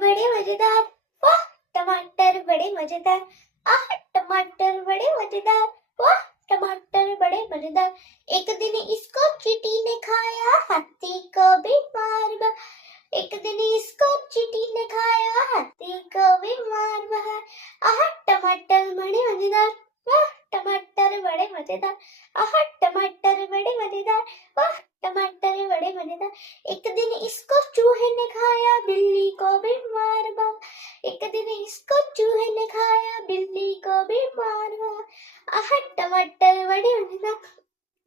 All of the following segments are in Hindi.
बड़े मजेदार, वाह टमाटर बड़े मजेदार, आह टमाटर बड़े मजेदार, वाह टमाटर बड़े मजेदार। एक दिन इसको चींटी ने खाया, हाथी को भी मार। एक दिन इसको चींटी ने खाया, हाथी को भी मार। आह टमाटर बड़े मजेदार, वाह टमाटर बड़े मजेदार, आह टमाटर बड़े मजेदार, वाह टमाटर बड़े मजेदार। एक दिन इसको चूहे ने खाया, बिल्ली को भी मार। एक दिन इसको चूहे ने खाया, बिल्ली को भी मार। आह टमाटर बड़े मजेदार,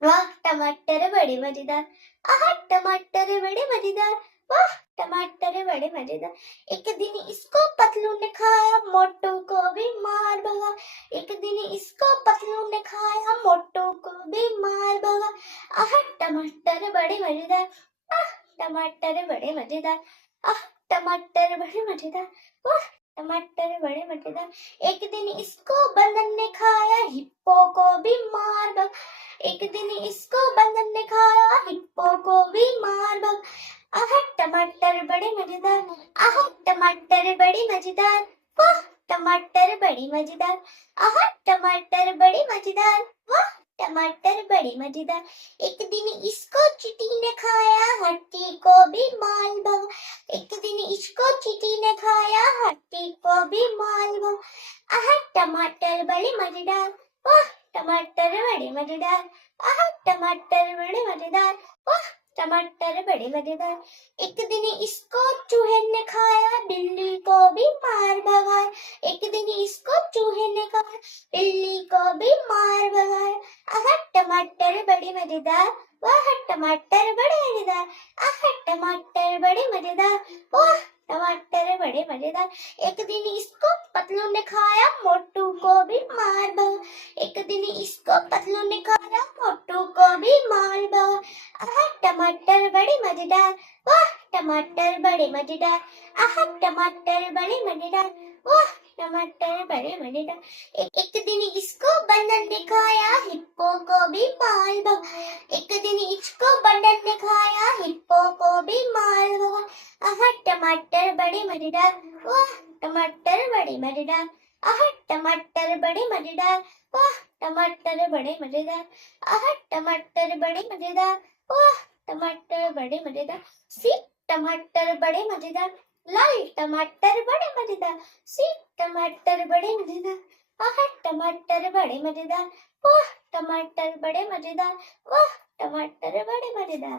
वाह टमाटर बड़े मजेदार, आह टमाटर बड़े मजेदार, वाह टमाटर बड़े मजेदार। एक दिन इसको पतलू ने खाया, मोटू को भी मार भगा। एक दिन इसको पतलू ने खाया, मोटू को भी मार भगा। आह टमाटर बड़े मजेदार, आह टमाटर बड़े मजेदार, आह टमाटर बड़े मजेदार, वाह टमाटर बड़े मजेदार। एक दिन इसको बंदर ने खाया, हिप्पो को भी मार भगा। एक दिन इसको बंदर ने खाया, हिप्पो को भी मार भगा। आह टमाटर बड़े मजेदार, आह टमाटर बड़े मजेदार, वाह टमाटर बड़ी मजेदार, आह टमाटर बड़े मजेदार, वाह टमाटर बड़ी मजेदार। एक दिन इसको चींटी ने खाया, हाथी को भी मार भगा। एक दिन इसको चींटी ने खाया, हाथी को भी मार भगा। आह टमाटर बड़े मजेदार, वाह टमाटर बड़े मजेदार, आह टमाटर बड़े मजेदार, वाह टमाटर बड़े मजेदार। एक दिन इसको चूहे ने खाया, बिल्ली को भी मार भगाया। एक दिन इसको चूहे ने खाया, बिल्ली को भी मार भगाया। आह टमाटर बड़े मजेदार, वाह टमाटर बड़े मजेदार, आह टमाटर बड़े मजेदार, वाह टमाटर बड़े मजेदार। एक दिन इसको पतलू ने खाया, मोटू को भी मार भगा। एक दिन इसको पतलू ने खाया, मोटू को भी मार भगा। आह टमाटर बड़े मजेदार, वाह टमाटर बड़े मजेदार, आह टमाटर बड़े मजेदार, वाह टमाटर बड़े मजेदार। एक दिन इसको बंदर ने खाया, हिप्पो को भी मार भगा। एक दिन इसको बंदर ने खाया, हिप्पो को भी मार भगा। आह टमाटर बड़े मजेदार, वाह टमाटर बड़े मजेदार, आह टमाटर बड़े मजेदार, वाह टमाटर बड़े मजेदार, आह टमाटर बड़े मजेदार, वाह टमाटर बड़े मजेदार। सी टमाटर बड़े मजेदार, लाल टमाटर बड़े मजेदार, सी टमाटर बड़े मजेदार, आह टमाटर बड़े मजेदार, वाह टमाटर बड़े मजेदार, वाह टमाटर बड़े मजेदार।